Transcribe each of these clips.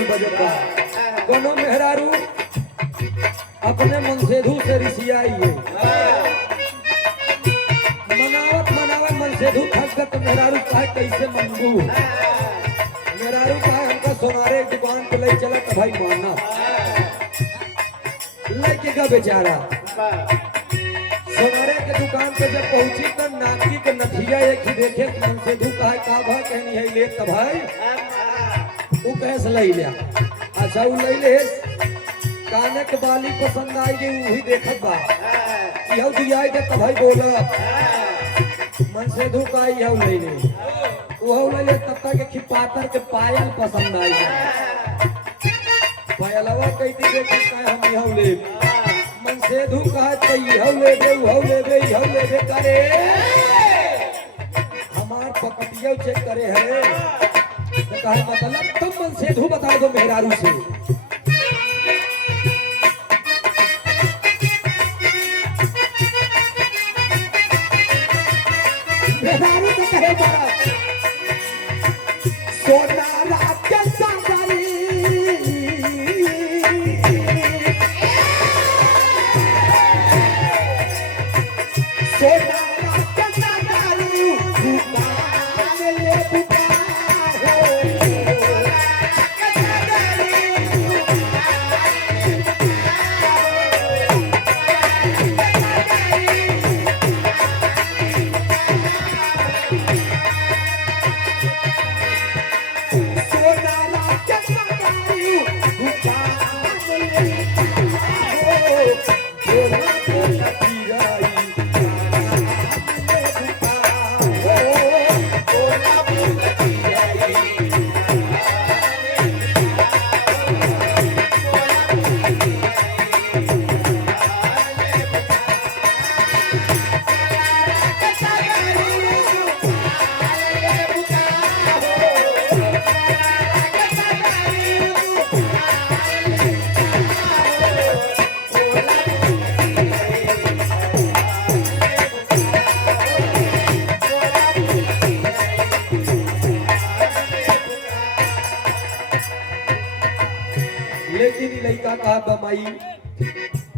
में बजता कोनो मेहरारू अपने मनसेधु से रिसियाई है मनावत मनावत मनसेधु थक गत मेहरारू कहे कैसे मनबू मेहरारू कहे हमका सोनारे की दुकान पे ले चला तो भाई मानना लेके का बेचारा सोनारे के दुकान पे जब पहुंची तो नाकी के नथिया एक ही देखे मनसेधु कहे का भाई कहनी है ले तो भाई वो कैसे ले लिया अच्छा वो ले ले काने के बाली पसंद आई गई वही देखत बा यह दिया दे तो भाई बोला मनसेधु का यह ले ले वो ले ले तब तक के पातर के पायल पसंद आई गई पायलवा कहती देखी का हम यह ले मनसेधु कहा तो यह ले दे करे हमार पकटिया चेक करे है तो कहे मतलब तुम मनसेधु बता दो मेहरारू से मेहरारू तो कहे बड़ा सोना रात के सावरी सोना रात के सावरी पुकार ले पुकार हो लेकिन लड़का कहा बमाई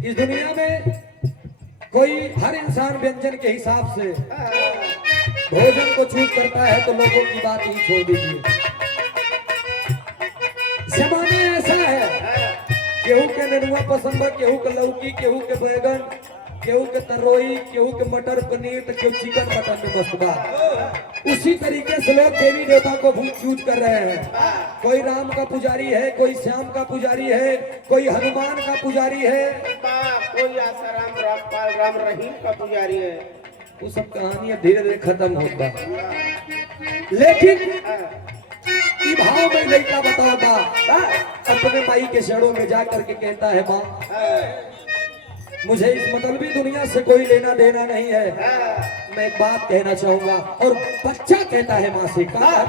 इस दुनिया में कोई हर इंसान व्यंजन के हिसाब से भोजन को चूज करता है तो लोगों की बात ही छोड़ दीजिए जमाना ऐसा है केहू के नेनुआ पसंद है केहू के लौकी केहू के बैगन केहू के तरोई केहू के मटर पनीर तो केहू चिकन मटन में मस्त बात उसी तरीके से लोग देवी देवता को भूत चूज कर रहे हैं कोई राम का पुजारी है कोई श्याम का पुजारी है कोई हनुमान का पुजारी है कोई आसाराम रामपाल राम रहीम का पुजारी है वो सब कहानियां धीरे धीरे खत्म होता लेकिन ई भाव में लड़का बताओ अपने माई के शरणों में जा करके कहता है माँ मुझे इस मतलबी दुनिया से कोई लेना देना नहीं है मैं एक बात कहना चाहूंगा और बच्चा कहता है माँ से कहा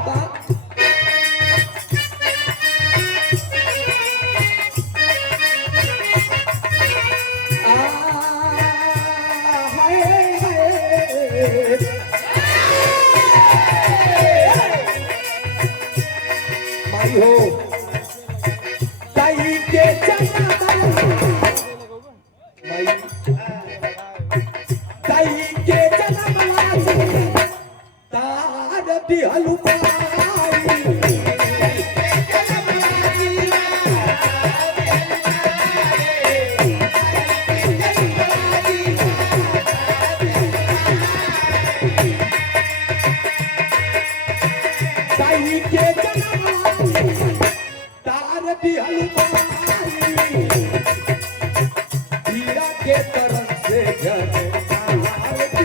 माई हो ताई के चना ताई के जनम तार दिहलु ताई के जनम तार दिहलु हीरा के तरफ से जन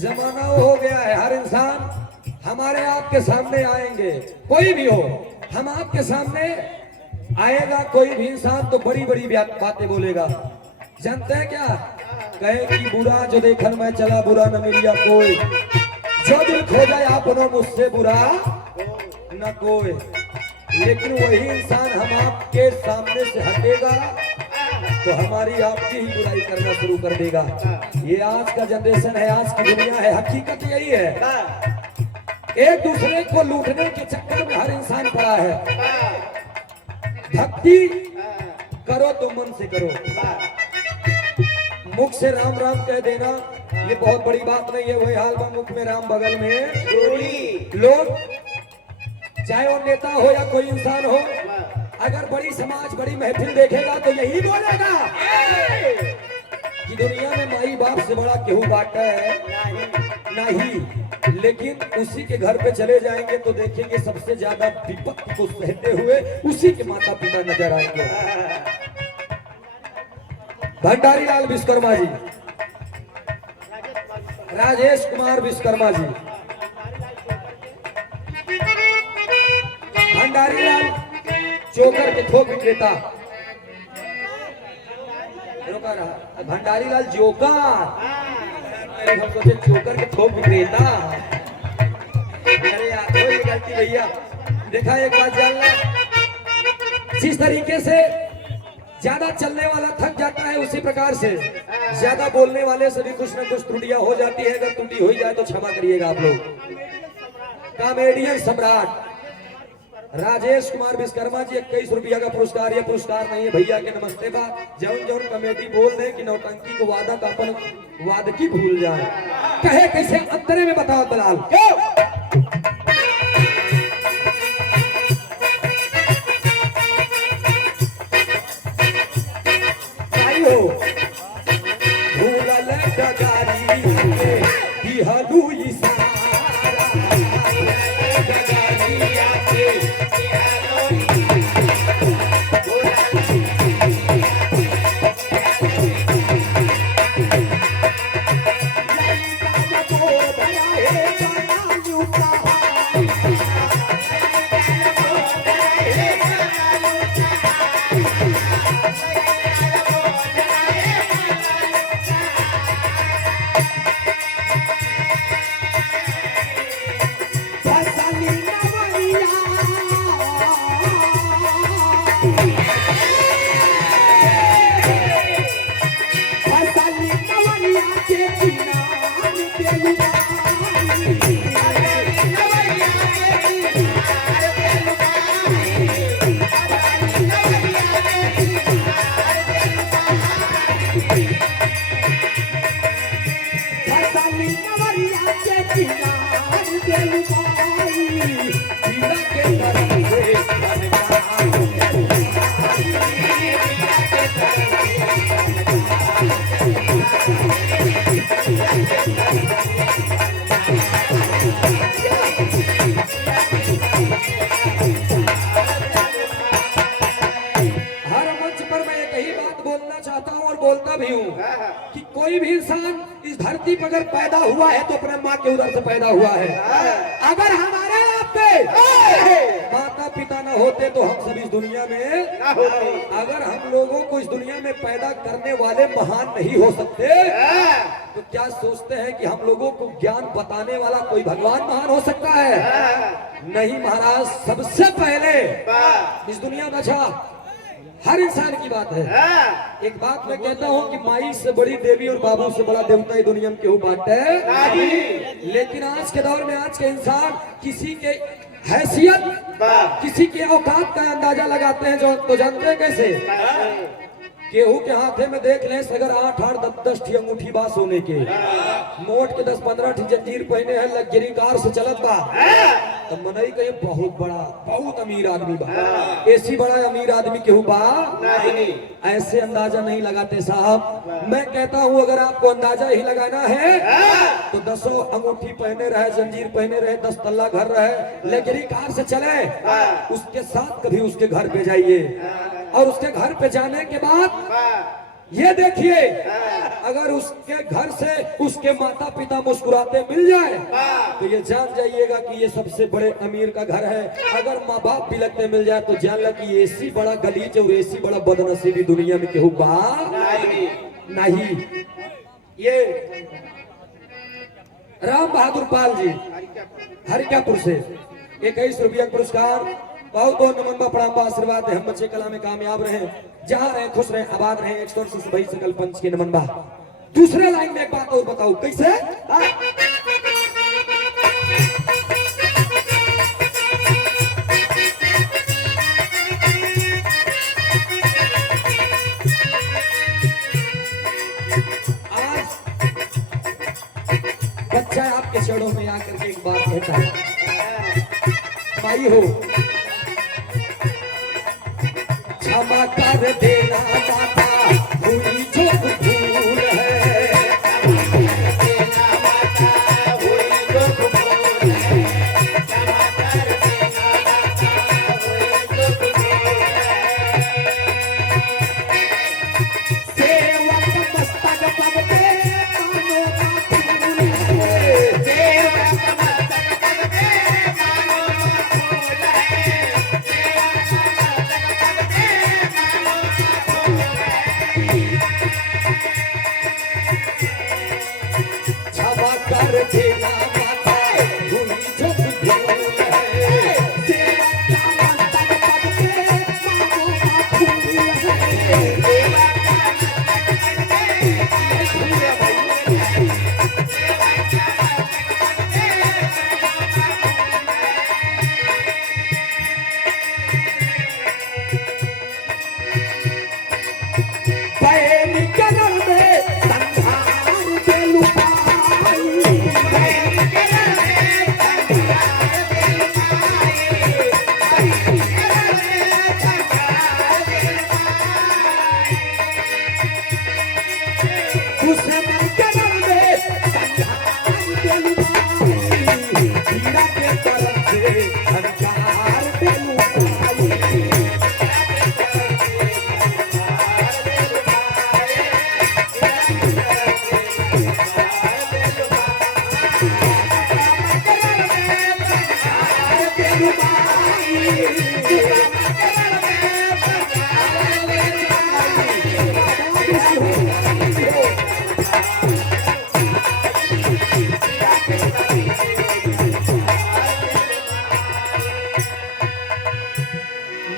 जमाना हो गया है हर इंसान हमारे आपके सामने आएंगे, कोई भी हो, हम आपके सामने आएगा कोई भी इंसान तो बड़ी बड़ी बातें बोलेगा। जानते हैं क्या? कहे कि बुरा जो देखन में चला बुरा न मिलिया कोई, जो दिल खो जाए अपनों मुझसे बुरा न कोई। लेकिन वही इंसान हम आपके सामने से हटेगा तो हमारी आपकी ही बुराई करना शुरू कर देगा। ये आज का जनरेशन है, आज की दुनिया है, हकीकत यही है। एक दूसरे को लूटने के चक्कर में हर इंसान पड़ा है। भक्ति करो तो मन से करो, मुख से राम राम कह देना ये बहुत बड़ी बात नहीं है। वही हाल बा मुख में राम बगल में लोग, चाहे वो नेता हो या कोई इंसान हो, अगर बड़ी समाज बड़ी महफिल देखेगा तो यही बोलेगा कि दुनिया में माई बाप से बड़ा केहू बाटा है नहीं। लेकिन उसी के घर पे चले जाएंगे तो देखेंगे सबसे ज्यादा विपत्ति को सहते हुए उसी के माता पिता नजर आएंगे। भंडारी लाल विश्वकर्मा जी, राजेश कुमार विश्वकर्मा जी, भंडारी लाल चोकर के थोक विक्रेता, भंडारी लाल जोकर, हम सोचे चोकर के थोक विक्रेता। अरे यार ये गलती भैया। देखा एक बात जानना, जिस तरीके से ज्यादा चलने वाला थक जाता है उसी प्रकार से ज्यादा बोलने वाले से भी कुछ न कुछ त्रुटियां हो जाती है। अगर त्रुटि हो जाए तो क्षमा करिएगा आप लोग। कॉमेडियन सम्राट राजेश कुमार विश्वकर्मा जी 21 रुपया का पुरस्कार। ये पुरस्कार नहीं है भैया के नमस्ते बा। जौन जौन कमेटी बोल दे कि नौटंकी को वादा का अपन वादकी भूल जाए, कहे कैसे अंतरे में बताओ दलाल क्यों? भूलल डगारी बिहलू इशारा, बोलता भी हूँ कि कोई भी इंसान इस धरती पर अगर पैदा हुआ है तो अपने माँ के उदर से पैदा हुआ है। अगर हमारे आप पे माता पिता न होते तो हम सब इस दुनिया में, अगर हम लोगों को इस दुनिया में पैदा करने वाले महान नहीं हो सकते तो क्या सोचते हैं कि हम लोगों को ज्ञान बताने वाला कोई भगवान महान हो सकता है? नहीं महाराज, सबसे पहले इस दुनिया में अच्छा हर इंसान की बात है। एक बात मैं कहता हूँ कि माई से बड़ी देवी और बाबू से बड़ा देवता इस दुनिया में केहू बात है। लेकिन आज के दौर में आज के इंसान किसी के हैसियत, किसी के औकात का अंदाजा लगाते हैं जो तो जानते हैं कैसे? केहू के हाथे में देख ले अगर 8-8 10 अंगूठी बा सोने के, मोट के 10-15 जंजीर पहने हैं, लग्जरी कार से चलत बा, तो मनई कहे बहुत बड़ा बहुत अमीर आदमी बा। ऐसी बड़ा अमीर आदमी केहू बा नहीं। ऐसे अंदाजा नहीं लगाते साहब। मैं कहता हूँ अगर आपको अंदाजा ही लगाना है तो 10 अंगूठी पहने रहे, जंजीर पहने रहे, 10 तल्ला घर रहे, लग्जरी कार से चले, उसके साथ कभी उसके घर पे जाइए और उसके घर पे जाने के बाद ये देखिए अगर उसके घर से उसके माता पिता मुस्कुराते मिल जाए तो ये जान जाइएगा कि ये सबसे बड़े अमीर का घर है। अगर माँ बाप भी लगते मिल जाए तो जान लो कि ऐसी बड़ा गलीज और ऐसी बड़ा बदनसीबी दुनिया में केहू बा नहीं। ये राम बहादुर पाल जी हरिकापुर से 21 रुपया पुरस्कार। बहुत बहुत नमन बा प्रणाम बा आशीर्वाद है। हम बच्चे कला में कामयाब रहे, जहाँ रहे खुश रहे, आबाद रहे। 180 भाई सकल पंच के नमन बा। दूसरे लाइन में एक बात और बताओ कैसे। आज बच्चा आपके चरणों में आकर के एक बात कहता है, भाई हो क्षमा कर देना माता हुई जो भूल है। सेवक मस्तक पग पे मानो का फूल है। सेवक मस्तक पग पे मानो का फूल है। क्षमा कर देना माता हुई जो भूल है। सेवक मस्तक पग पे मानो का फूल है।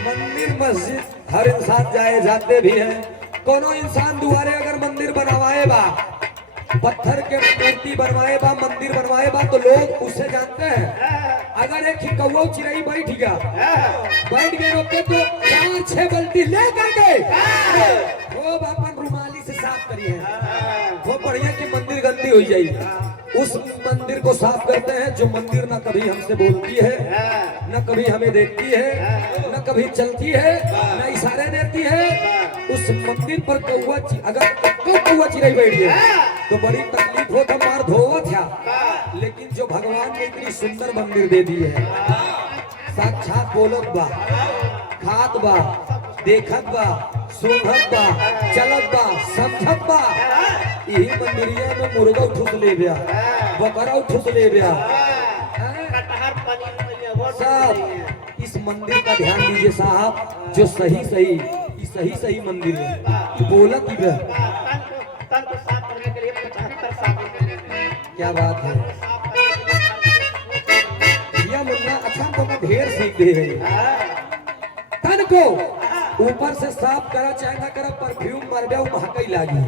मंदिर मस्जिद हर इंसान जाए जाते भी है। कोनो इंसान दुआरे अगर मंदिर बनवाए बा, पत्थर के मूर्ति बनवाए बा, मंदिर बनवाए बा, तो लोग उसे जानते हैं। अगर एक कौवा चिड़ई बैठ गए रोके तो 4-6 बाल्टी ले करके वो अपन रुमाली से साफ करिए। वो बढ़िया की मंदिर गंदी हो जाएगी। उस मंदिर को साफ करते हैं जो मंदिर न कभी हमसे बोलती है, न कभी हमें देखती है, न कभी चलती है, न इशारे देती है। उस मंदिर पर कौवा अगर कौवा चिड़ई बैठ गया तो बड़ी तकलीफ हो, तो मार धोवत था। लेकिन जो भगवान ने इतनी सुंदर मंदिर दे दी है, साक्षात बोलत बा, खात बा, देखत बा, सुनत बा, चलत बा, समझत बा। यही मंदिरिया में मुर्गा ठुस ले गया, बकरा ठुस ले गया। सब इस मंदिर का ध्यान दीजिए साहब, जो सही मंदिर है। बोलत ही क्या बात है भैया मुन्ना। अच्छा तो मैं ढेर सीख दे रही तन को ऊपर से साफ करा चाहे ना करा, परफ्यूम मरबे महकई लागी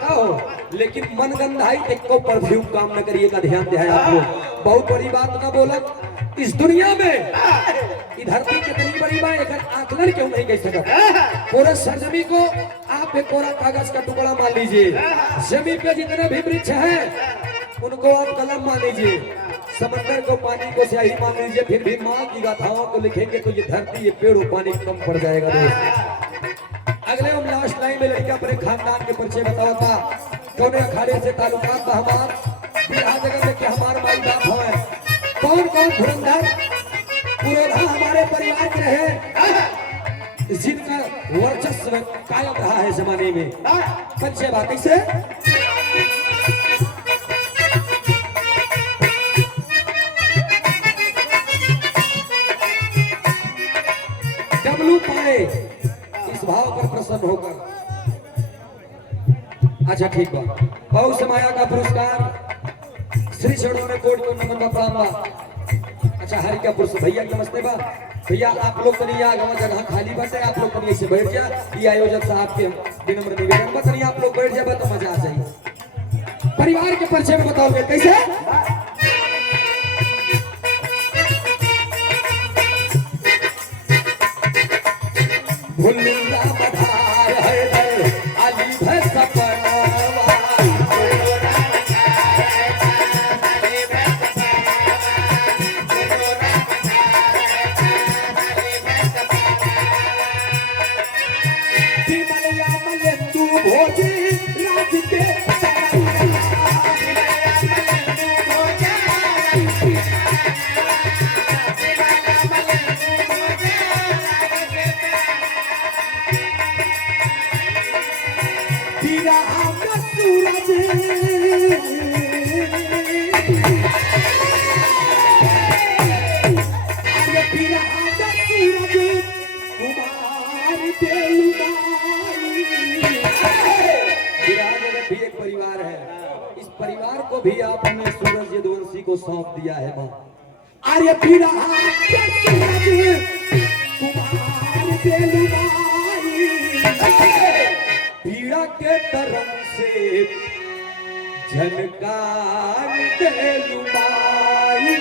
कहो, लेकिन मन गंधाई एक को परफ्यूम काम न करिए का ध्यान दिया आप लोग। बहुत बड़ी बात ना बोलत इस दुनिया में, इस धरती कितनी बड़ी बात एक आकलन क्यों नहीं कह सकता। पूरे सरजमी को आप एक कोरा कागज का टुकड़ा मान लीजिए, जमीन पे जितने भी वृक्ष हैं उनको आप कलम मान लीजिए, समंदर को पानी को स्याही मान लीजिए, फिर भी माँ की गाथाओं को लिखेंगे तो ये धरती ये पेड़ और पानी कम पड़ जाएगा दोस्त। अगले हम लास्ट लाइन में लड़का अपने खानदान के परिचय बताओ था, कौन अखाड़े से ताल्लुकात था हमार, बिहार जगह में क्या हमारे माई बाप है, कौन कौन धुरंधर पुरोधा हमारे परिवार के रहे, जिनका वर्चस्व कायम रहा है जमाने में। हाँ, परिचय बात कैसे डब्लू पाए इस भाव पर प्रसन्न होकर। अच्छा ठीक बा, बहुत समाया का पुरस्कार श्री चरणों में कोट को नमन बा प्रणाम बा। अच्छा हरि का पुरुष भैया नमस्ते बा। भैया आप लोग तनी यहाँ गाँव जगह खाली बटे, आप लोग तनी ऐसे बैठ जा। ये आयोजक साहब के विनम्र निवेदन बा, तनी आप लोग बैठ जाए तो मजा आ जाए। परिवार के परिचय में बताओगे कैसे भुल्ला बधार है दर अली भसपनवा तिमलिया मलंदू भोजी राज के पीरा आका सूरज अरे पीरा आका सूरज कुमार देलुमाई। पीरा जगत भी एक परिवार है, इस परिवार को भी आपने सूरज यदुवंशी को सौंप दिया है मां। अरे पीरा आका सूरज कुमार देलुमाई, पीड़ा के तरंग से झनकार देलुमाई।